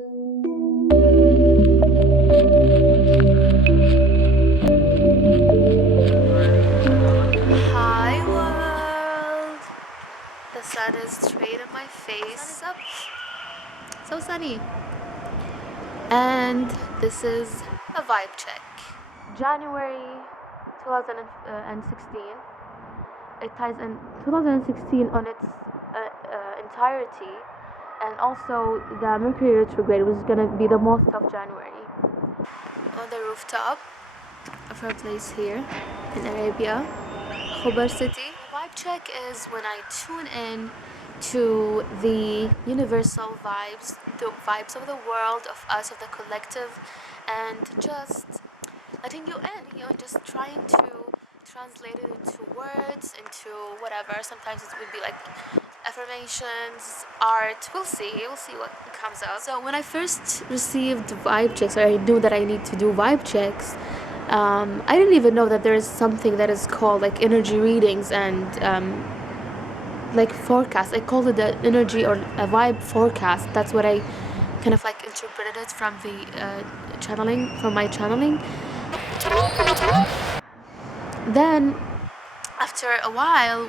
Hi world! The sun is straight on my face. Up. So sunny. And this is a vibe check. January 2016. It ties in 2016 on its entirety, and also the Mercury Retrograde was gonna be the most of January. On the rooftop of our place here in Arabia, Khobar City. Vibe check is when I tune in to the universal vibes, the vibes of the world, of us, of the collective, and just letting you in, just trying to translate it into words, into whatever. Sometimes it would be like affirmations, art. We'll see what comes out. So when I first received vibe checks, or I knew that I need to do vibe checks, I didn't even know that there is something that is called like energy readings and like forecast. I called it the energy or a vibe forecast. That's what I kind of like interpreted it from the channeling, from my channeling. Then after a while,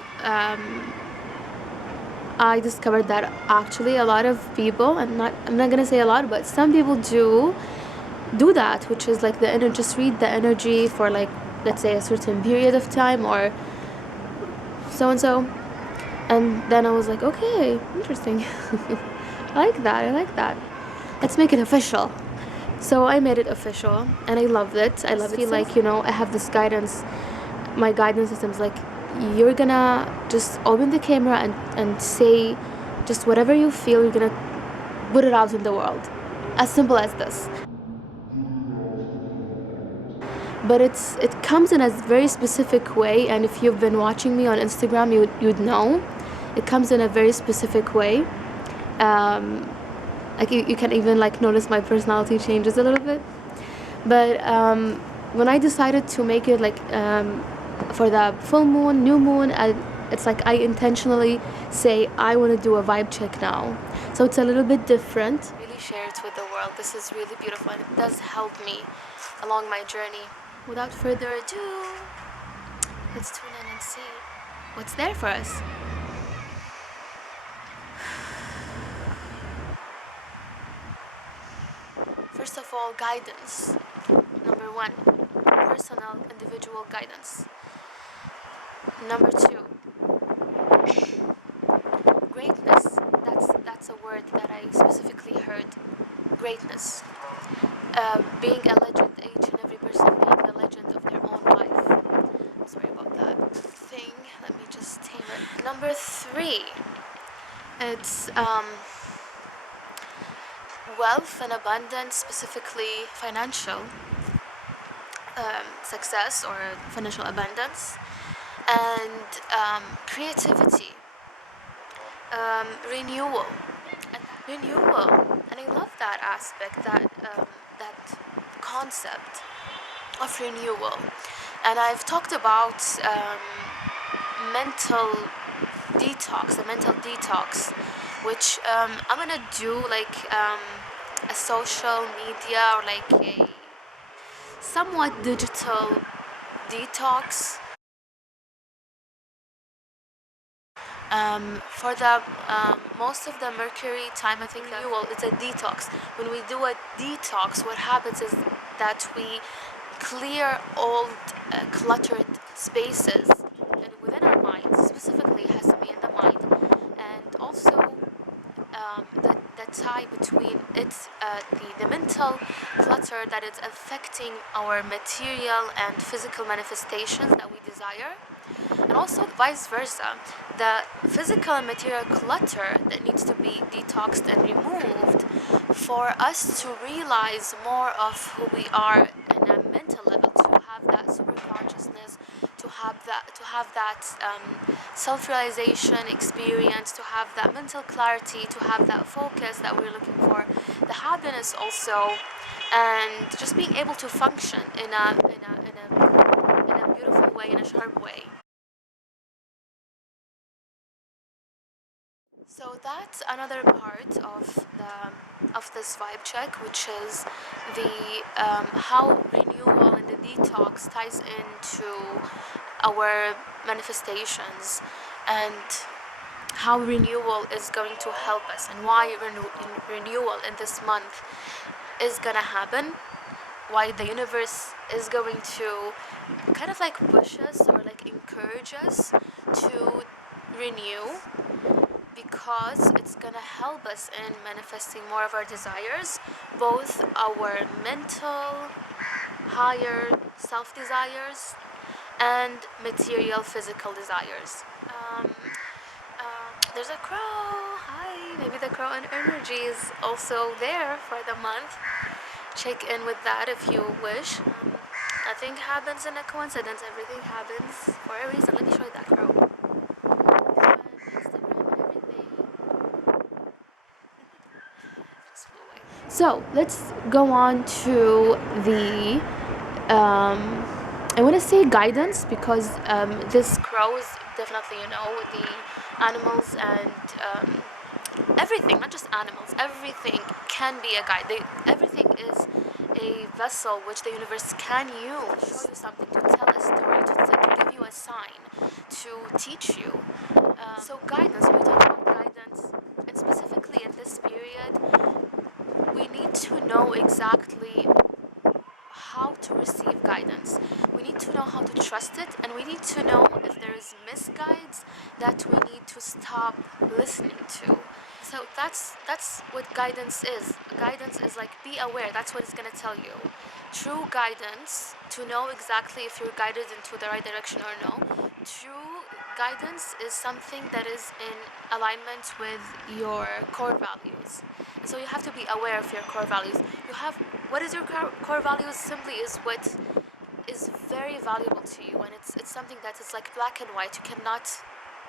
I discovered that actually a lot of people, I'm not gonna say a lot, but some people do that, which is like just read the energy for like, let's say, a certain period of time or so and so. And then I was like, okay, interesting. I like that. Let's make it official. So I made it official and I loved it. I feel like, I have this guidance. My guidance system's like, you're gonna just open the camera and say just whatever you feel, you're gonna put it out in the world. As simple as this. But it comes in a very specific way, and if you've been watching me on Instagram, you'd know it comes in a very specific way. Like you can even like notice my personality changes a little bit. But when I decided to make it like for the full moon, new moon, it's like I intentionally say I want to do a vibe check now. So it's a little bit different. Really share it with the world. This is really beautiful and it does help me along my journey. Without further ado, let's tune in and see what's there for us. First of all, guidance. Number one, personal, individual guidance. Number two, greatness. That's a word that I specifically heard. Greatness. Being a legend, each and every person being the legend of their own life. Sorry about that thing. Let me just tame it. Number three, it's wealth and abundance, specifically financial success or financial abundance, and creativity, renewal, and I love that aspect, that concept of renewal. And I've talked about mental a mental detox, which I'm gonna do like a social media or like a somewhat digital detox. For the most of the Mercury time, I think renewal it's a detox. When we do a detox, what happens is that we clear old cluttered spaces and within our minds. Specifically, it has to be in the mind, and also the tie between the mental clutter that is affecting our material and physical manifestations that we desire, and also vice versa, the physical and material clutter that needs to be detoxed and removed for us to realize more of who we are in a mental level, to have that super consciousness, to have that self-realization experience, to have that mental clarity, to have that focus that we're looking for, the happiness also, and just being able to function in a beautiful way, in a sharp way. So that's another part of this vibe check, which is the how renewal and the detox ties into our manifestations, and how renewal is going to help us, and why renewal in this month is gonna happen, why the universe is going to kind of like push us or like encourage us to renew, because it's gonna help us in manifesting more of our desires, both our mental, higher self desires, and material physical desires. There's a crow. Hi. Maybe the crow energy is also there for the month. Check in with that if you wish. Nothing happens in a coincidence. Everything happens for a reason. Let me show you that crow. So let's go on to the I want to say guidance, because this crow is definitely, the animals and everything, not just animals, everything can be a guide. Everything is a vessel which the universe can use to show you something, to tell a story, to give you a sign, to teach you. So guidance, when we talk about guidance, and specifically in this period, we need to know exactly how to receive guidance. We need to know how to trust it, and we need to know if there is misguides that we need to stop listening to. So that's what guidance is. Guidance is like, be aware. That's what it's gonna tell you. True guidance, to know exactly if you're guided into the right direction or no. True guidance is something that is in alignment with your core values. And so you have to be aware of your core values. What is your core values? Simply is what is very valuable to you, and it's something that is like black and white. You cannot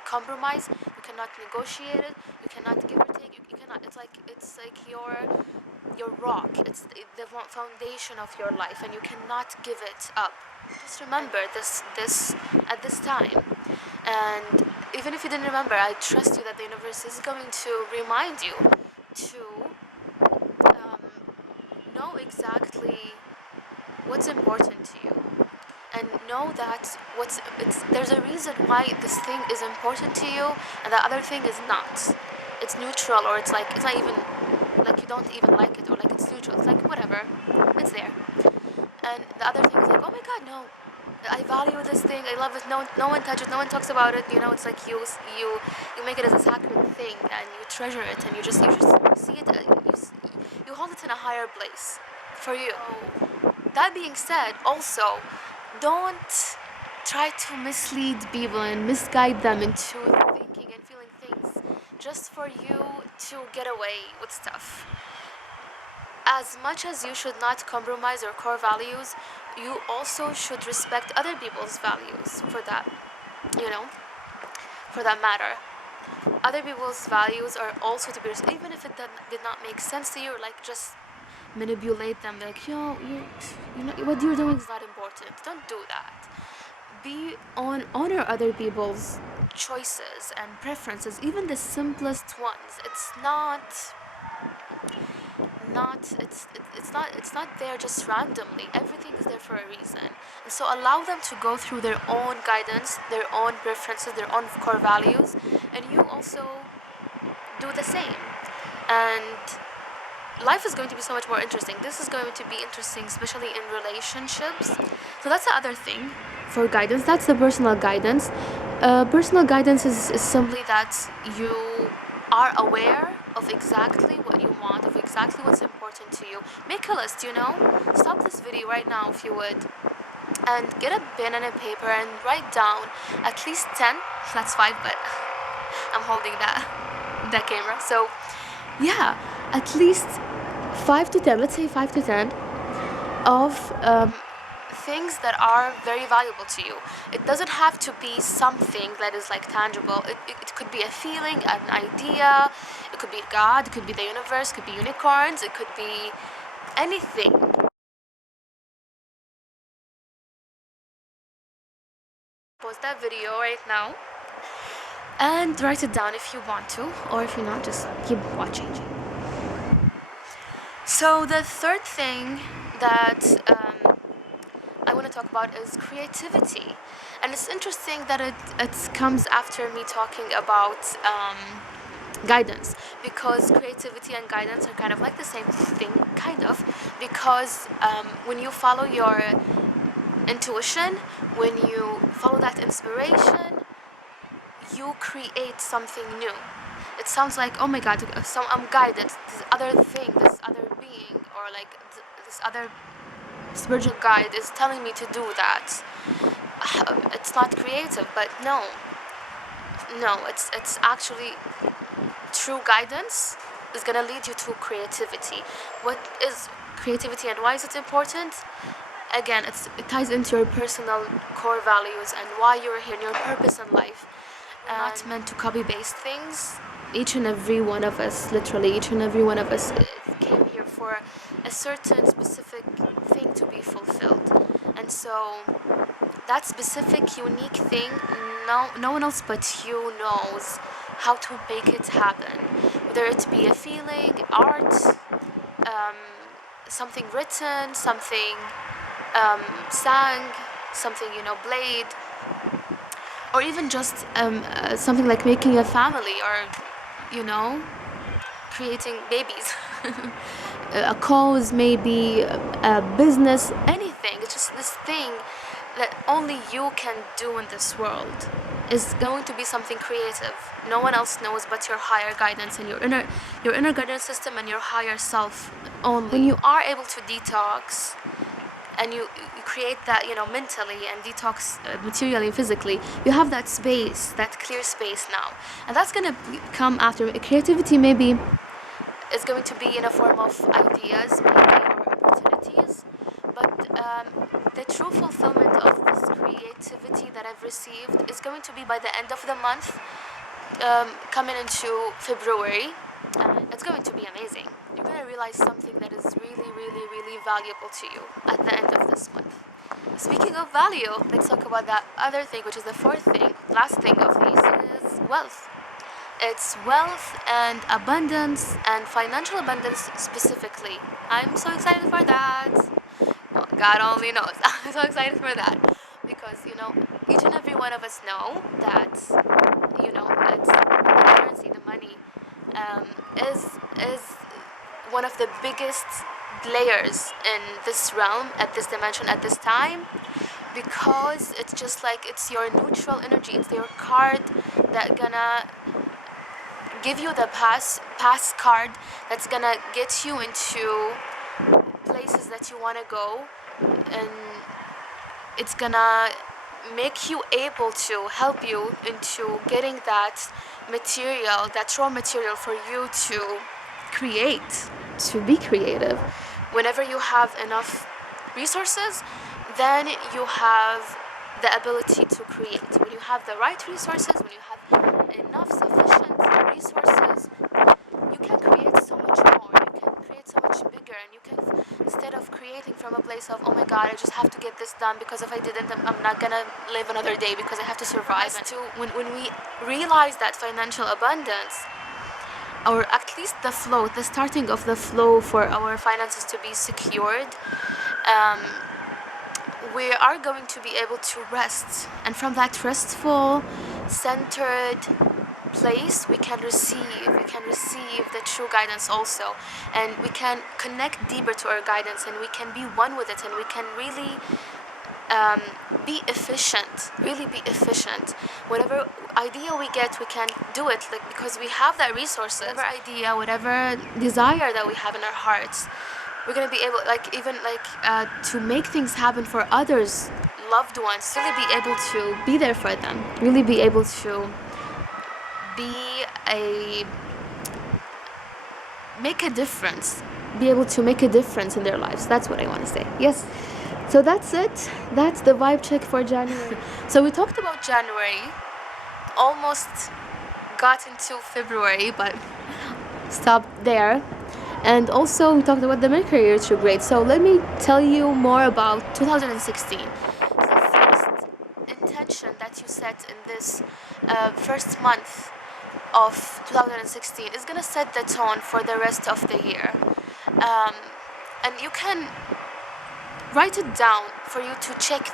compromise, you cannot negotiate it, you cannot give or take, you cannot. It's like your rock. It's the foundation of your life, and you cannot give it up. Just remember this at this time. And even if you didn't remember, I trust you that the universe is going to remind you to um, know exactly what's important to you, and know that there's a reason why this thing is important to you and the other thing is not. It's neutral, or it's not even like you don't even like it, or like it's neutral. It's like whatever, it's there. And the other thing is like, oh my god, no, I value this thing, I love it, no one touches, no one talks about it. It's like you make it as a sacred thing, and you treasure it, and you just see it, you hold it in a higher place for you. That being said, also, don't try to mislead people and misguide them into thinking and feeling things just for you to get away with stuff. As much as you should not compromise your core values, you also should respect other people's values for that, you know, for that matter. Other people's values are also to be respected, even if it did not make sense to you, or like just manipulate them. Like, what you're doing is not important. Don't do that. Honor other people's choices and preferences, even the simplest ones. It's not there just randomly. Everything is there for a reason, and so allow them to go through their own guidance, their own preferences, their own core values, and you also do the same. And life is going to be so much more interesting. This is going to be interesting, especially in relationships. So that's the other thing for guidance. That's the personal guidance. Personal guidance is simply that you are aware of exactly what you want, of exactly what's important to you. Make a list, Stop this video right now if you would, and get a pen and a paper and write down at least 10. That's 5, but I'm holding that camera. So yeah, at least 5 to 10, let's say 5 to 10 of things that are very valuable to you. It doesn't have to be something that is like tangible. It could be a feeling, an idea. It could be God, it could be the universe, it could be unicorns, it could be anything. Pause that video right now and write it down if you want to, or if you not, just keep watching. So the third thing that I want to talk about is creativity, and it's interesting that it comes after me talking about guidance, because creativity and guidance are kind of like the same thing, kind of, because when you follow your intuition, when you follow that inspiration, you create something new. It sounds like, oh my god, so I'm guided, this other thing, this other being, or like this other spiritual guide is telling me to do that. It's not creative, but no, it's actually true guidance is gonna lead you to creativity. What is creativity and why is it important? Again, it ties into your personal core values and why you're here, and your purpose in life. We're not meant to copy paste things. Each and every one of us, literally each and every one of us, came here for a certain specific thing to be fulfilled. And so that specific unique thing, no one else but you knows how to make it happen. Whether it be a feeling, art, something written, something sang, something, played, or even just something like making a family, or creating babies. A cause, maybe a business, anything. It's just this thing that only you can do in this world is going to be something creative. No one else knows but your higher guidance and your inner guidance system and your higher self only. When you are able to detox and you create that, mentally, and detox materially and physically, you have that space, that clear space now. And that's going to come after. Creativity maybe is going to be in a form of ideas, maybe, or opportunities. But the true fulfillment of this creativity that I've received is going to be by the end of the month, coming into February. It's going to be amazing. You're going to realize something that is really, really, really valuable to you at the end of this month. Speaking of value, let's talk about that other thing, which is the fourth thing, last thing of these, is wealth. It's wealth and abundance, and financial abundance specifically. I'm so excited for that. Well, God only knows. I'm so excited for that. Because, each and every one of us know that, it's the currency, the money, is one of the biggest layers in this realm, at this dimension, at this time, because it's just like it's your neutral energy. It's your card that gonna give you the pass card that's gonna get you into places that you want to go, and it's gonna make you able to help you into getting that material, that raw material for you to create, to be creative. Whenever you have enough resources, then you have the ability to create. When you have the right resources, when you have enough sufficient resources, you can create so much more. You can create so much bigger, and you can, instead of creating from a place of, oh my god, I just have to get this done, because if I didn't, I'm not gonna live another day because I have to survive. And to when we realize that financial abundance, or at least the flow, the starting of the flow for our finances to be secured, we are going to be able to rest. And from that restful, centered place, we can receive the true guidance also. And we can connect deeper to our guidance, and we can be one with it, and we can really be efficient, whatever idea we get, we can do it, like, because we have that resources. Whatever idea, whatever desire that we have in our hearts, we're going to be able, to make things happen for others, loved ones, really be able to be there for them, really be able to make a difference in their lives. That's what I want to say. Yes. So that's it. That's the vibe check for January. So we talked about January, almost got into February, but stopped there. And also we talked about the Mercury Retrograde. So let me tell you more about 2016. The first intention that you set in this first month of 2016 is gonna set the tone for the rest of the year. And you can write it down for you to check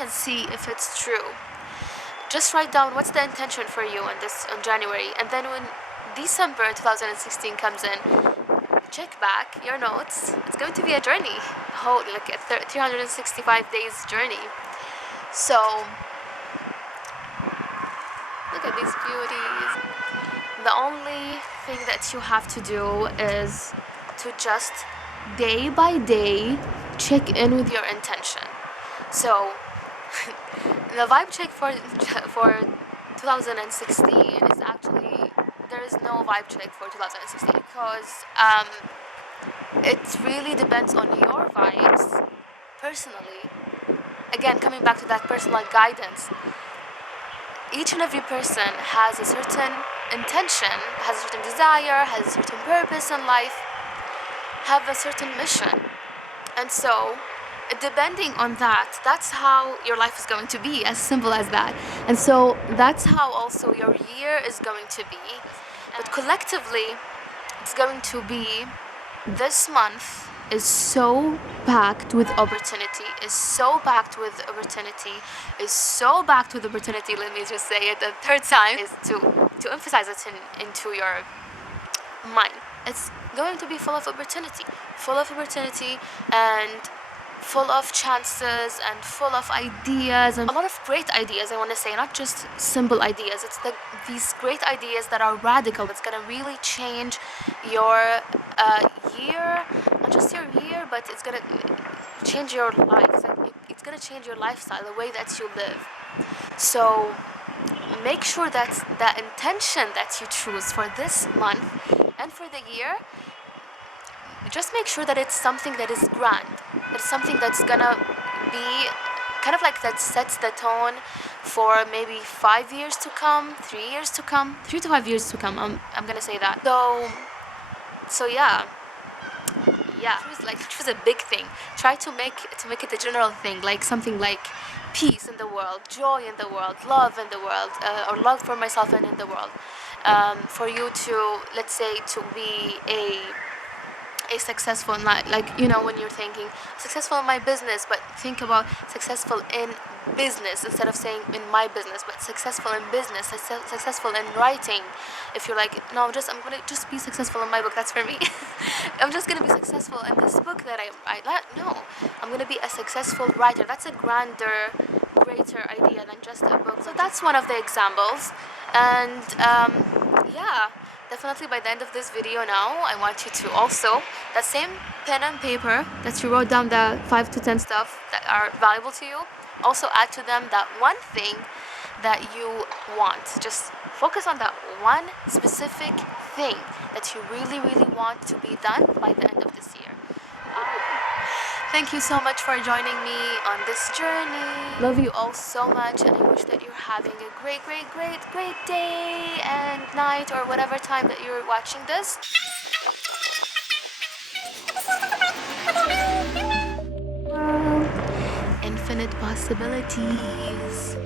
and see if it's true. Just write down what's the intention for you on January, and then when December 2016 comes in, check back your notes. It's going to be a journey, like a 365 days journey. So look at these beauties. The only thing that you have to do is to just day by day check in with your intention. So the vibe check for 2016 is actually, there is no vibe check for 2016 because it really depends on your vibes personally. Again, coming back to that personal guidance, each and every person has a certain intention, has a certain desire, has a certain purpose in life, have a certain mission. And so, depending on that, that's how your life is going to be, as simple as that. And so, that's how also your year is going to be. But collectively, it's going to be, this month is so packed with opportunity, let me just say it the third time, is to emphasize it into your mind. It's going to be full of opportunity and full of chances and full of ideas, and a lot of great ideas, I want to say, not just simple ideas. It's these great ideas that are radical. It's going to really change your year, not just your year, but it's going to change your life. It's going to change your lifestyle, the way that you live. So make sure that the intention that you choose for this month and for the year, just make sure that it's something that is grand. It's something that's gonna be kind of like that sets the tone for maybe 5 years to come, 3 years to come, 3 to 5 years to come. I'm gonna say that. So yeah. Choose a big thing. Try to make it a general thing, like something like peace in the world, joy in the world, love in the world, or love for myself and in the world. For you to, let's say, to be a successful in life, like, you know, when you're thinking successful in my business, but think about successful in business instead of saying in my business, but successful in business, successful in writing. If you're like, no, I'm gonna just be successful in my book, that's for me. I'm just gonna be successful in this book that I write. No, I'm gonna be a successful writer. That's a grander, greater idea than just a book. So that's one of the examples. And yeah, definitely by the end of this video now, I want you to also, that same pen and paper that you wrote down the 5 to 10 stuff that are valuable to you, also add to them that one thing that you want. Just focus on that one specific thing that you really, really want to be done by the end of this year. Thank you so much for joining me on this journey. Love you all so much, and I wish that you're having a great day and night, or whatever time that you're watching this. Infinite possibilities.